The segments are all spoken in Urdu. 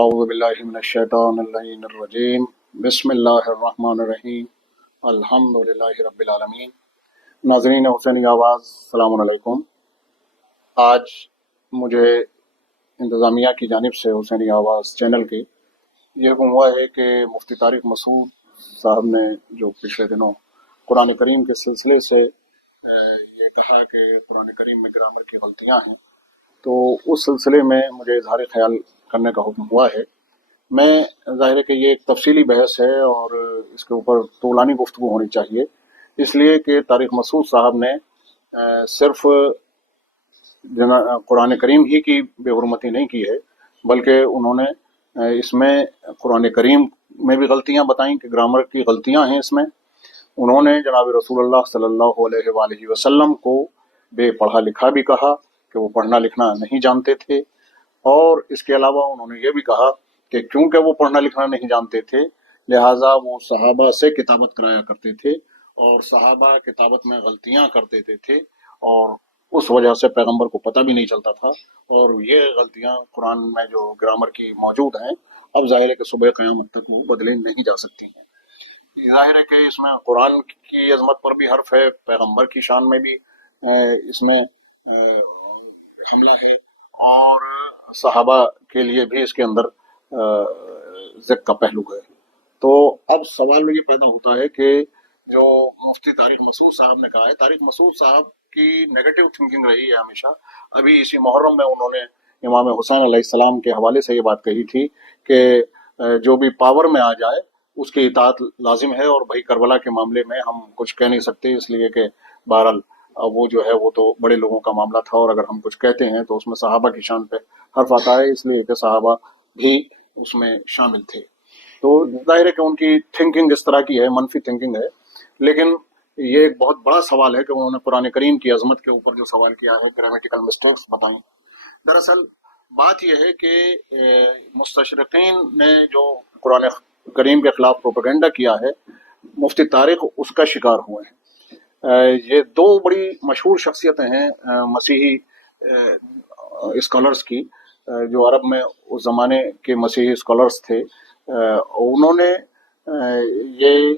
اعوذ باللہ من الشیطان اللعین الرجیم بسم اللہ الرحمن الرحیم الحمد للہ رب العالمین۔ ناظرین حسینی آواز السلام علیکم۔ آج مجھے انتظامیہ کی جانب سے حسینی آواز چینل کی یہ حکم ہوا ہے کہ مفتی طارق مسعود صاحب نے جو پچھلے دنوں قرآن کریم کے سلسلے سے یہ کہا کہ قرآن کریم میں گرامر کی غلطیاں ہیں، تو اس سلسلے میں مجھے اظہار خیال کرنے کا حکم ہوا ہے۔ میں ظاہر ہے کہ یہ ایک تفصیلی بحث ہے اور اس کے اوپر طولانی گفتگو ہونی چاہیے، اس لیے کہ طارق مسعود صاحب نے صرف قرآن کریم ہی کی بے حرمتی نہیں کی ہے، بلکہ انہوں نے اس میں قرآن کریم میں بھی غلطیاں بتائیں کہ گرامر کی غلطیاں ہیں اس میں۔ انہوں نے جناب رسول اللہ صلی اللہ علیہ وآلہ وسلم کو بے پڑھا لکھا بھی کہا کہ وہ پڑھنا لکھنا نہیں جانتے تھے، اور اس کے علاوہ انہوں نے یہ بھی کہا کہ کیونکہ وہ پڑھنا لکھنا نہیں جانتے تھے لہٰذا وہ صحابہ سے کتابت کرایا کرتے تھے اور صحابہ کتابت میں غلطیاں کر دیتے تھے، اور اس وجہ سے پیغمبر کو پتہ بھی نہیں چلتا تھا، اور یہ غلطیاں قرآن میں جو گرامر کی موجود ہیں اب ظاہر ہے کہ صبح قیامت تک وہ بدلے نہیں جا سکتی ہیں۔ ظاہر ہے کہ اس میں قرآن کی عظمت پر بھی حرف ہے، پیغمبر کی شان میں بھی اس میں حملہ ہے، اور صحابہ کے لیے بھی اس کے اندر ذکر کا پہلو ہے۔ تو اب سوال یہ پیدا ہوتا ہے کہ جو مفتی طارق مسعود صاحب نے کہا ہے، طارق مسعود صاحب کی نیگیٹو تھنکنگ رہی ہے ہمیشہ۔ ابھی اسی محرم میں انہوں نے امام حسین علیہ السلام کے حوالے سے یہ بات کہی تھی کہ جو بھی پاور میں آ جائے اس کی اطاعت لازم ہے، اور بھائی کربلا کے معاملے میں ہم کچھ کہہ نہیں سکتے، اس لیے کہ بہرحال وہ جو ہے وہ تو بڑے لوگوں کا معاملہ تھا، اور اگر ہم کچھ کہتے ہیں تو اس میں صحابہ کی شان پہ حرف آتا ہے، اس لیے کہ صحابہ بھی اس میں شامل تھے۔ تو ظاہر ہے کہ ان کی تھنکنگ اس طرح کی ہے، منفی تھنکنگ ہے، لیکن یہ ایک بہت بڑا سوال ہے کہ انہوں نے قرآن کریم کی عظمت کے اوپر جو سوال کیا ہے، گرامیٹیکل مسٹیکس بتائیں۔ دراصل بات یہ ہے کہ مستشرقین نے جو قرآن کریم کے خلاف پروپیگنڈا کیا ہے، مفتی طارق اس کا شکار ہوئے ہیں۔ یہ دو بڑی مشہور شخصیتیں ہیں مسیحی اسکالرس کی، جو عرب میں اس زمانے کے مسیحی اسکالرس تھے۔ انہوں نے یہ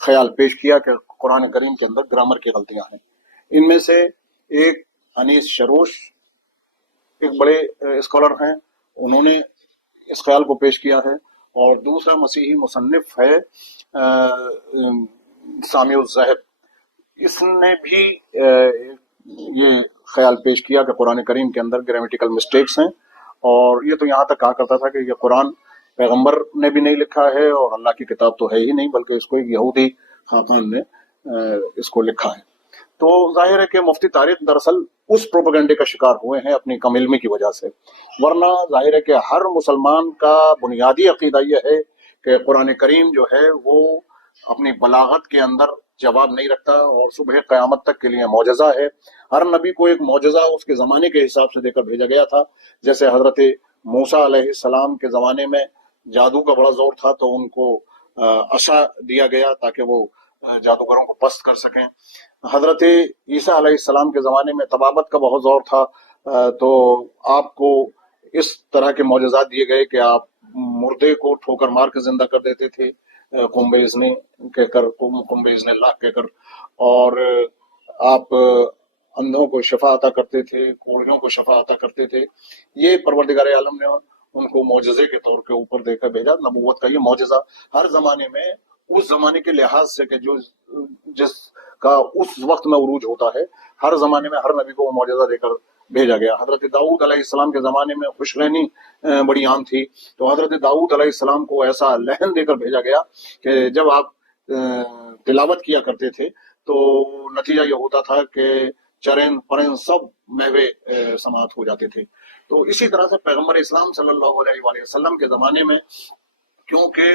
خیال پیش کیا کہ قرآن کریم کے اندر گرامر کی غلطیاں ہیں۔ ان میں سے ایک انیس شروش ایک بڑے اسکالر ہیں، انہوں نے اس خیال کو پیش کیا ہے، اور دوسرا مسیحی مصنف ہے سامی الذہب، اس نے بھی یہ خیال پیش کیا کہ قرآن کریم کے اندر گرامیٹیکل مسٹیکس ہیں، اور یہ تو یہاں تک کہا کرتا تھا کہ یہ قرآن پیغمبر نے بھی نہیں لکھا ہے اور اللہ کی کتاب تو ہے ہی نہیں، بلکہ اس کو ایک یہودی خاقان نے اس کو لکھا ہے۔ تو ظاہر ہے کہ مفتی طارق دراصل اس پروپیگنڈے کا شکار ہوئے ہیں اپنی کم علمی کی وجہ سے، ورنہ ظاہر ہے کہ ہر مسلمان کا بنیادی عقیدہ یہ ہے کہ قرآن کریم جو ہے وہ اپنی بلاغت کے اندر جواب نہیں رکھتا، اور صبح قیامت تک کے لیے معجزہ ہے۔ ہر نبی کو ایک معجزہ اس کے زمانے کے حساب سے دے کر بھیجا گیا تھا، جیسے حضرت موسیٰ علیہ السلام کے زمانے میں جادو کا بڑا زور تھا تو ان کو عصا دیا گیا تاکہ وہ جادوگروں کو پست کر سکیں۔ حضرت عیسیٰ علیہ السلام کے زمانے میں طبابت کا بہت زور تھا، تو آپ کو اس طرح کے معجزات دیے گئے کہ آپ مردے کو ٹھوکر مار کے زندہ کر دیتے تھے، قم بإذن کہہ کر، قم بإذن اللہ کہہ کر، اور آپ اندھوں کو شفا عطا کرتے تھے، کوڑیوں کو شفا عطا کرتے تھے۔ یہ پروردگار عالم نے ان کو معجزے کے طور کے اوپر دے کر بھیجا۔ نبوت کا یہ معجزہ ہر زمانے میں اس زمانے کے لحاظ سے کہ جو جس کا اس وقت میں عروج ہوتا ہے، ہر زمانے میں ہر نبی کو وہ معجزہ دے کر بھیجا گیا۔ حضرت داؤد علیہ السلام کے زمانے میں خوش رحمی بڑی عام تھی، تو حضرت داؤد علیہ السلام کو ایسا لہن دے کر بھیجا گیا کہ جب آپ تلاوت کیا کرتے تھے تو نتیجہ یہ ہوتا تھا کہ چرند پرند سب میوے سماعت ہو جاتے تھے۔ تو اسی طرح سے پیغمبر اسلام صلی اللہ علیہ وآلہ وسلم کے زمانے میں کیونکہ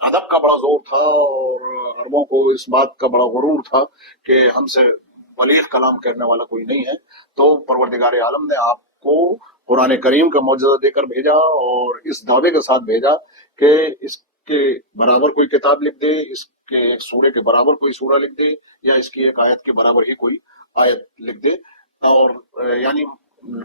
ادب کا بڑا زور تھا اور عربوں کو اس بات کا بڑا غرور تھا کہ ہم سے بلیغ کلام کرنے والا کوئی نہیں ہے، تو پروردگار عالم نے آپ کو قرآن کریم کا معجزہ دے کر بھیجا، اور اس دعوے کے ساتھ بھیجا کہ اس کے برابر کوئی کتاب لکھ دے، اس کے ایک سورے کے برابر کوئی سورہ لکھ دے، یا اس کی ایک آیت کے برابر ہی کوئی آیت لکھ دے، اور یعنی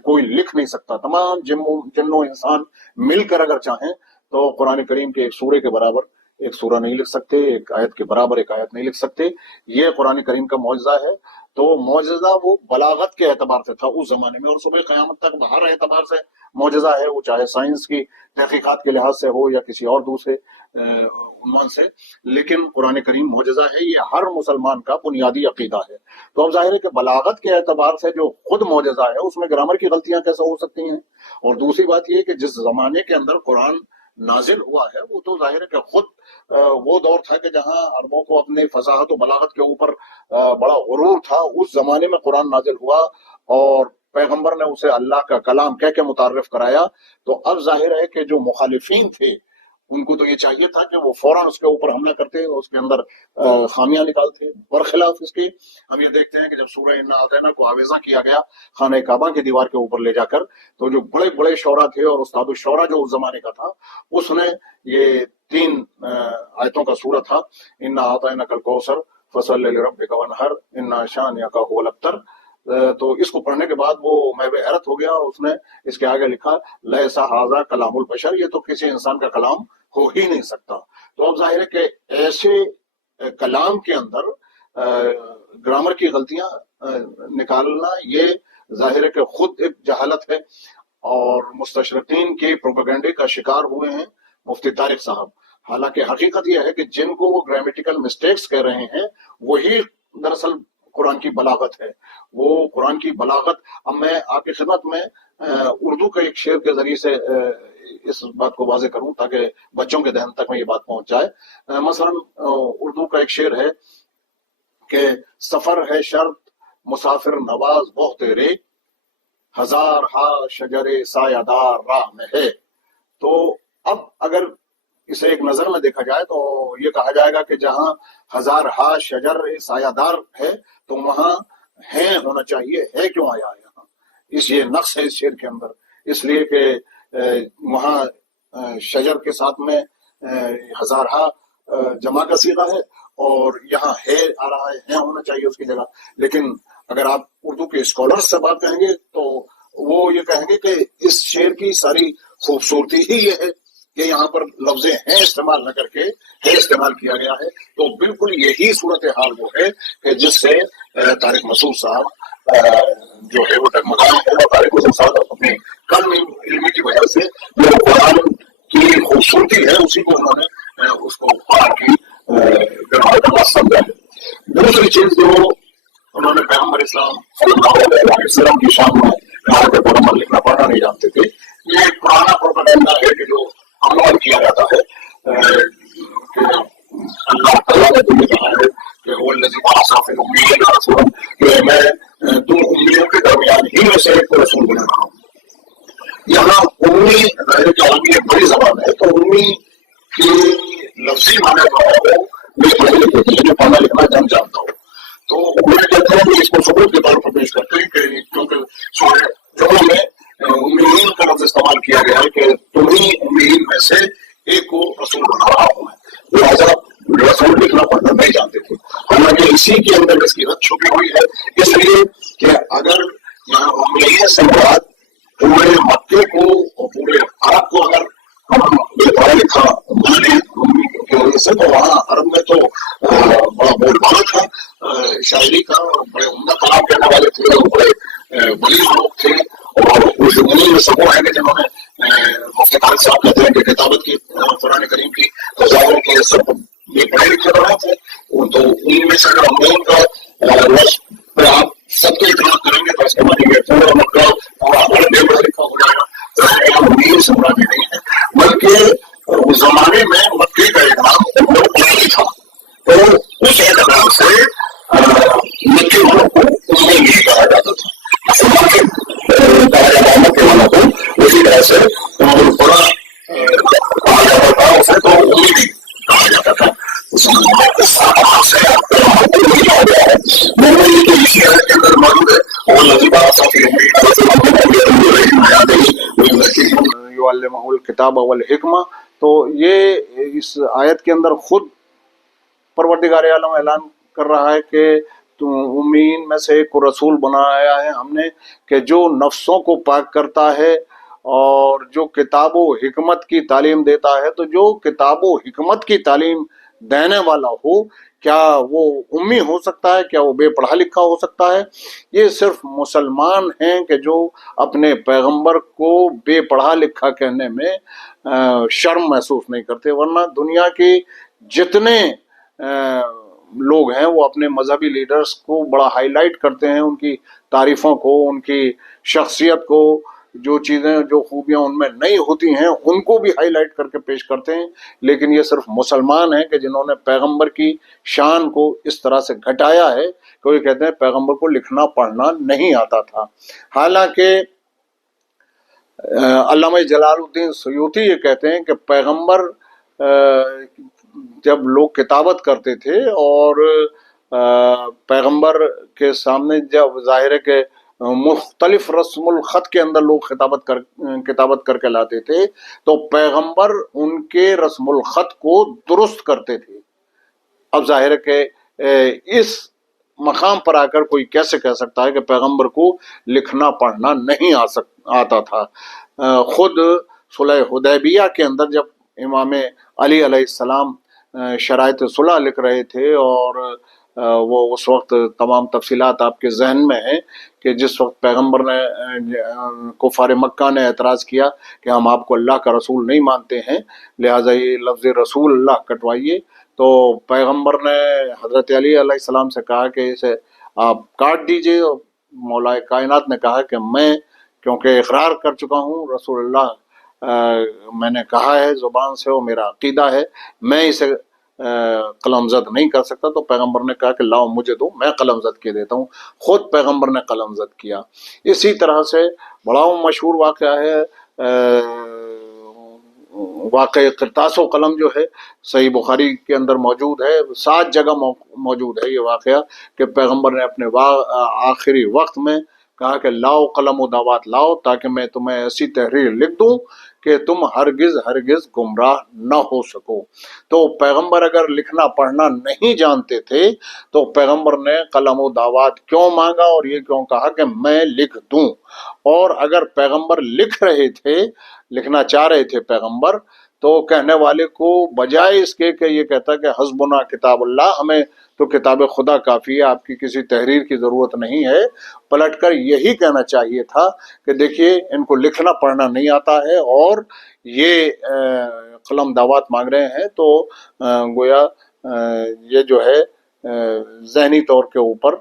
کوئی لکھ نہیں سکتا. تمام جنوں انسان مل کر اگر چاہیں تو قرآن کریم کے ایک سورے کے برابر ایک سورہ نہیں لکھ سکتے، ایک آیت کے برابر ایک آیت نہیں لکھ سکتے. یہ قرآن کریم کا معجزہ ہے. تو معجزہ وہ بلاغت کے اعتبار سے تھا اس زمانے میں، اور صبح قیامت تک ہر اعتبار سے معجزہ ہے، وہ چاہے سائنس کی تحقیقات کے لحاظ سے ہو یا کسی اور دوسرے عنوان سے. لیکن قرآن کریم معجزہ ہے، یہ ہر مسلمان کا بنیادی عقیدہ ہے. تو اب ظاہر ہے کہ بلاغت کے اعتبار سے جو خود معجزہ ہے اس میں گرامر کی غلطیاں کیسے ہو سکتی ہیں. اور دوسری بات یہ کہ جس زمانے کے اندر قرآن نازل ہوا ہے وہ تو ظاہر ہے کہ خود وہ دور تھا کہ جہاں عربوں کو اپنے فصاحت و بلاغت کے اوپر بڑا غرور تھا. اس زمانے میں قرآن نازل ہوا اور پیغمبر نے اسے اللہ کا کلام کہہ کے متعارف کرایا. تو اب ظاہر ہے کہ جو مخالفین تھے ان کو تو یہ چاہیے تھا کہ وہ فوراً اس کے اوپر حملہ کرتے، اس کے اندر خامیاں نکالتے. برخلاف اس کے ہم یہ دیکھتے ہیں کہ جب سورہ انا اعطیناک کو آویزاں کیا گیا خانہ کعبہ کی دیوار کے اوپر لے جا کر، تو جو بڑے بڑے شعراء تھے اور استاد الشعراء جو اس زمانے کا تھا، اس نے یہ 3 آیتوں کا سورہ تھا، انا اعطیناک الکوثر فصلی لربک وانحر انا شانئک هو الابتر. تو اس کو پڑھنے کے بعد وہ محو حیرت ہو گیا اور اس نے اس کے آگے لکھا لیسا ھذا کلام البشر، یہ تو کسی انسان کا کلام ہو ہی نہیں سکتا. تو اب ظاہر ہے کہ ایسے کلام کے اندر گرامر کی غلطیاں نکالنا یہ ظاہر ہے کہ خود ایک جہالت ہے، اور مستشرقین کے پروپیگنڈے کا شکار ہوئے ہیں مفتی طارق صاحب. حالانکہ حقیقت یہ ہے کہ جن کو وہ گرامیٹیکل مسٹیکس کہہ رہے ہیں وہی دراصل قرآن کی بلاغت ہے. وہ قرآن کی بلاغت. اب میں آپ کی خدمت میں اردو کے ایک شعر کے ذریعے سے اس بات کو واضح کروں تاکہ بچوں کے ذہن تک میں یہ بات پہنچ جائے. مثلا اردو کا ایک شعر ہے کہ سفر ہے شرط مسافر نواز بہت تیرے، ہزار ہا شجر سایہ دار راہ میں ہے. تو اب اگر اسے ایک نظر میں دیکھا جائے تو یہ کہا جائے گا کہ جہاں ہزار ہا شجر سایہ دار ہے تو وہاں ہے ہونا چاہیے، ہے کیوں آیا یہاں؟ یہ نقص ہے اس شعر کے اندر، اس لیے کہ وہاں شجر کے ساتھ میں ہزارہا جمع کا صیغہ ہے اور یہاں ہے آ رہا ہے ہونا چاہیے اس کی جگہ. لیکن اگر آپ اردو کے اسکالر سے بات کہیں گے تو وہ یہ کہیں گے کہ اس شعر کی ساری خوبصورتی ہی یہ ہے کہ یہاں پر لفظ ہیں استعمال نہ کر کے ہے استعمال کیا گیا ہے. تو بالکل یہی صورتحال وہ ہے کہ جس سے طارق مسعود صاحب جو ہے وہ ڈگمگائے ہیں. اور طارق مسعود صاحب اپنی کم علمی کی وجہ سے جو قرآن کی خوبصورتی ہے اسی کو انہوں نے اس کو قرآن کی گرامر کا بات سمجھا ہے. دوسری چیز جو انہوں نے پیغمبر اسلام صلی اللہ علیہ وسلم کی شان میں کہا کہ پیغمبر لکھنا پڑھنا نہیں جانتے تھے، یہ ایک پرانا پروپیگنڈا ہے کہ جو عمل کیا جاتا ہے کہ اللہ تعالیٰ نے تمہیں کہا ہے کہ وہ الذی بعث فی الامیین رسولا، کہ میں تم امیوں کے درمیان ہی میں سے ایک رسول بنا رہا ہوں. یہاں امی ظاہر کہ عربی ایک بڑی زبان ہے تو امی کی لفظی معنی جو ہے وہ میں پڑھے لکھے تھے جو پڑھنا لکھنا جانتا ہوں. تو وہ کہتے ہیں کہ اس کو ثبوت کے طور پر پیش کرتے ہیں کہ کیونکہ سورہ جمعہ میں امیین کا لفظ استعمال کیا گیا ہے کہ تمہیں امیین میں سے ایک کو رسول بنا رہا ہوں میں، لہٰذا رسول لکھنا پڑھنا نہیں جانتے تھے. حالانکہ اسی کے اندر اس کی رد چھپی ہوئی ہے، اس لیے کہ اگر یہاں امیین سے مراد پورے مکے کو اور پورے عرب کو اگر ہم یہ پڑھا لکھا مانے کی وجہ سے تو وہاں عرب میں تو بڑا بول بالا تھا شاعری کا، بڑے عمدہ کلام کہنے والے تھے اور بڑے بڑی لوگ تھے. اور اس انہیں میں سب وہ ہیں کہ جنہوں نے مفتی طارق صاحب کہتے ہیں کہ کتابت کی قرآن کریم کی تو ظاہر کے سب یہ پڑھے لکھے بنا تھے. تو ان میں سے اگر ہم کا لفظ پہ آپ سب کے اطلاع کریں گے تو اس کے معنی میں پورا مکہ پورا بڑا بے پڑھا لکھا ہو جائے گا. امیر سے مراد نہیں ہے بلکہ اس زمانے میں مکے کا اعلان پڑھا لکھا، تو اس اعتبار سے مکے والوں کو اس میں نہیں کہا جاتا تھا. کے والوں کو اسی طرح سے بڑا کہا جاتا تھا، اسے تو امید کہا جاتا تھا. یعلمہ الکتاب والحکمہ. تو یہ اس آیت کے اندر خود پروردگار عالم اعلان کر رہا ہے کہ امین میں سے ایک کو رسول بنایا ہے ہم نے کہ جو نفسوں کو پاک کرتا ہے اور جو کتاب و حکمت کی تعلیم دیتا ہے۔ تو جو کتاب و حکمت کی تعلیم دینے والا ہو، کیا وہ امی ہو سکتا ہے؟ کیا وہ بے پڑھا لکھا ہو سکتا ہے؟ یہ صرف مسلمان ہیں کہ جو اپنے پیغمبر کو بے پڑھا لکھا کہنے میں شرم محسوس نہیں کرتے، ورنہ دنیا کے جتنے لوگ ہیں وہ اپنے مذہبی لیڈرز کو بڑا ہائی لائٹ کرتے ہیں، ان کی تعریفوں کو، ان کی شخصیت کو، جو چیزیں جو خوبیاں ان میں نہیں ہوتی ہیں ان کو بھی ہائی لائٹ کر کے پیش کرتے ہیں۔ لیکن یہ صرف مسلمان ہیں کہ جنہوں نے پیغمبر کی شان کو اس طرح سے گھٹایا ہے کہ وہ کہتے ہیں پیغمبر کو لکھنا پڑھنا نہیں آتا تھا۔ حالانکہ علامہ جلال الدین سیوطی یہ کہتے ہیں کہ پیغمبر جب لوگ کتابت کرتے تھے اور پیغمبر کے سامنے جب ظاہر ہے کہ مختلف رسم الخط کے اندر لوگ کتابت کر کے لاتے تھے تو پیغمبر ان کے رسم الخط کو درست کرتے تھے۔ اب ظاہر ہے کہ اس مقام پر آ کر کوئی کیسے کہہ سکتا ہے کہ پیغمبر کو لکھنا پڑھنا نہیں آتا تھا؟ خود صلح حدیبیہ کے اندر جب امام علی علیہ السلام شرائط صلح لکھ رہے تھے اور وہ اس وقت تمام تفصیلات آپ کے ذہن میں ہیں کہ جس وقت پیغمبر نے کفار مکہ نے اعتراض کیا کہ ہم آپ کو اللہ کا رسول نہیں مانتے ہیں، لہٰذا یہ لفظ رسول اللہ کٹوائیے، تو پیغمبر نے حضرت علی علیہ السلام سے کہا کہ اسے آپ کاٹ دیجئے۔ مولا کائنات نے کہا کہ میں کیونکہ اقرار کر چکا ہوں رسول اللہ میں نے کہا ہے زبان سے، وہ میرا عقیدہ ہے، میں اسے قلم زد نہیں کر سکتا۔ تو پیغمبر نے کہا کہ لاؤ مجھے دو، میں قلم زد کے دیتا ہوں۔ خود پیغمبر نے قلم زد کیا۔ اسی طرح سے بڑا مشہور واقعہ ہے واقع قرطاس و قلم جو ہے، صحیح بخاری کے اندر موجود ہے، 7 جگہ موجود ہے یہ واقعہ کہ پیغمبر نے اپنے آخری وقت میں کہا کہ لاؤ قلم و دعوات لاؤ تاکہ میں تمہیں ایسی تحریر لکھ دوں کہ تم ہرگز گمراہ نہ ہو سکو۔ تو پیغمبر اگر لکھنا پڑھنا نہیں جانتے تھے تو پیغمبر نے قلم و دعوات کیوں مانگا اور یہ کیوں کہا کہ میں لکھ دوں؟ اور اگر پیغمبر لکھ رہے تھے، لکھنا چاہ رہے تھے پیغمبر، تو کہنے والے کو بجائے اس کے کہ یہ کہتا کہ حسبنا کتاب اللہ، ہمیں تو کتاب خدا کافی ہے، آپ کی کسی تحریر کی ضرورت نہیں ہے، پلٹ کر یہی کہنا چاہیے تھا کہ دیکھیے ان کو لکھنا پڑھنا نہیں آتا ہے اور یہ قلم دعوات مانگ رہے ہیں، تو گویا یہ جو ہے ذہنی طور کے اوپر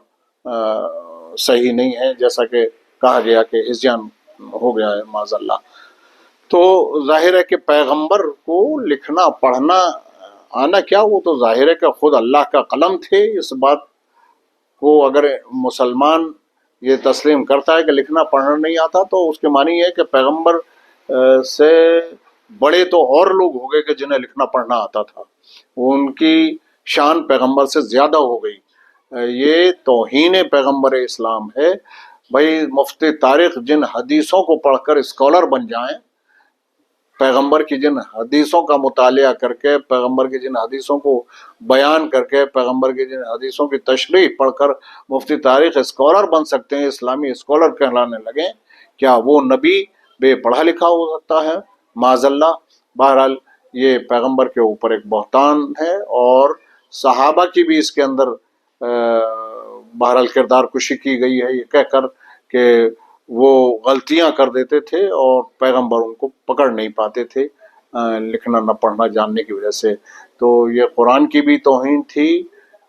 صحیح نہیں ہے، جیسا کہ کہا گیا کہ عصیان ہو گیا ہے معاذ اللہ۔ تو ظاہر ہے کہ پیغمبر کو لکھنا پڑھنا آنا کیا، وہ تو ظاہر ہے کہ خود اللہ کا قلم تھے۔ اس بات کو اگر مسلمان یہ تسلیم کرتا ہے کہ لکھنا پڑھنا نہیں آتا تو اس کے معنی ہے کہ پیغمبر سے بڑے تو اور لوگ ہو گئے کہ جنہیں لکھنا پڑھنا آتا تھا، ان کی شان پیغمبر سے زیادہ ہو گئی۔ یہ توہین پیغمبر اسلام ہے۔ بھائی مفتی تاریخ جن حدیثوں کو پڑھ کر اسکالر بن جائیں، پیغمبر کی جن حدیثوں کا مطالعہ کر کے، پیغمبر کی جن حدیثوں کو بیان کر کے، پیغمبر کی جن حدیثوں کی تشریح پڑھ کر مفتی تاریخ اسکالر بن سکتے ہیں، اسلامی اسکالر کہلانے لگیں، کیا وہ نبی بے پڑھا لکھا ہو سکتا ہے؟ معاذ اللہ۔ بہرحال یہ پیغمبر کے اوپر ایک بہتان ہے اور صحابہ کی بھی اس کے اندر بہرحال کردار کشی کی گئی ہے، یہ کہہ کر کہ وہ غلطیاں کر دیتے تھے اور پیغمبر ان کو پکڑ نہیں پاتے تھے لکھنا نہ پڑھنا جاننے کی وجہ سے۔ تو یہ قرآن کی بھی توہین تھی،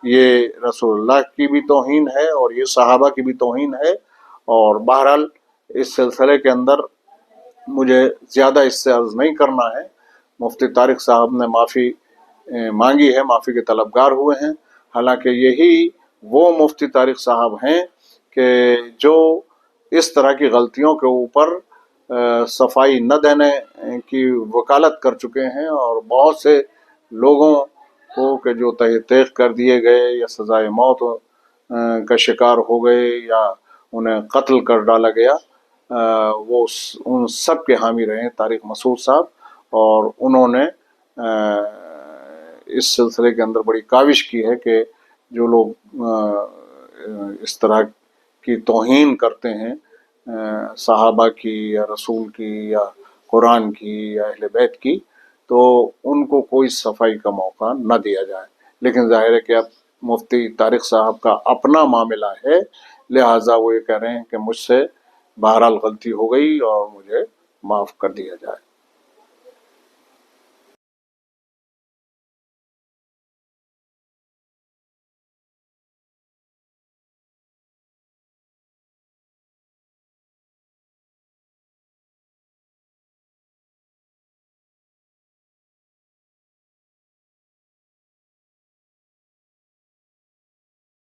یہ رسول اللہ کی بھی توہین ہے اور یہ صحابہ کی بھی توہین ہے۔ اور بہرحال اس سلسلے کے اندر مجھے زیادہ اس سے عرض نہیں کرنا ہے۔ مفتی طارق صاحب نے معافی مانگی ہے، معافی کے طلبگار ہوئے ہیں، حالانکہ یہی وہ مفتی طارق صاحب ہیں کہ جو اس طرح کی غلطیوں کے اوپر صفائی نہ دینے کی وکالت کر چکے ہیں اور بہت سے لوگوں کو کہ جو تحقیق کر دیے گئے یا سزائے موت کا شکار ہو گئے یا انہیں قتل کر ڈالا گیا، وہ ان سب کے حامی رہے طارق مسعود صاحب، اور انہوں نے اس سلسلے کے اندر بڑی کاوش کی ہے کہ جو لوگ اس طرح کی توہین کرتے ہیں صحابہ کی یا رسول کی یا قرآن کی یا اہل بیت کی، تو ان کو کوئی صفائی کا موقع نہ دیا جائے۔ لیکن ظاہر ہے کہ اب مفتی طارق صاحب کا اپنا معاملہ ہے، لہٰذا وہ یہ کہہ رہے ہیں کہ مجھ سے بہرحال غلطی ہو گئی اور مجھے معاف کر دیا جائے۔